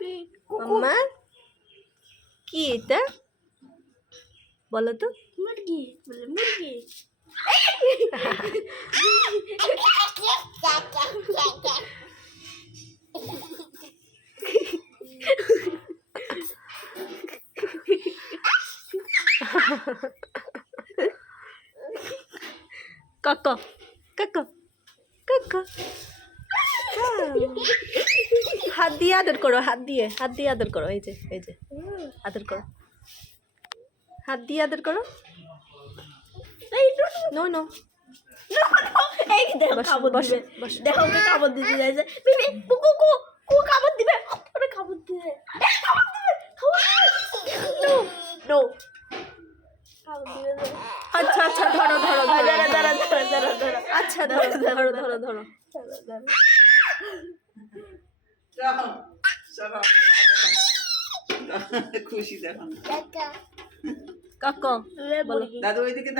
মাম্মা কি এটা বলো তো? মুরগি বলে মুরগি। কাকা কাকা কাকা হাত দিয়ে আদর করো, হাত দিয়ে আদর করো। এই যে আদর করো, হাত দিয়ে আদর করো। নো নো এই দেখো কামড় দিবে, দেখো ওকে কামড় দিতে যাইছে। বিবি কুকু কু কামড় দিবে, ওরে কামড় দিবে, নো নো কামড় দিবে। আচ্ছা আচ্ছা ধরো ধরো ধরো দাঁড়া দাঁড়া দাঁড়া দাঁড়া দাঁড়া আচ্ছা ধরো ধরো ধরো ধরো খুশি দেখুন কাকা বলো দাদু ওইদিকে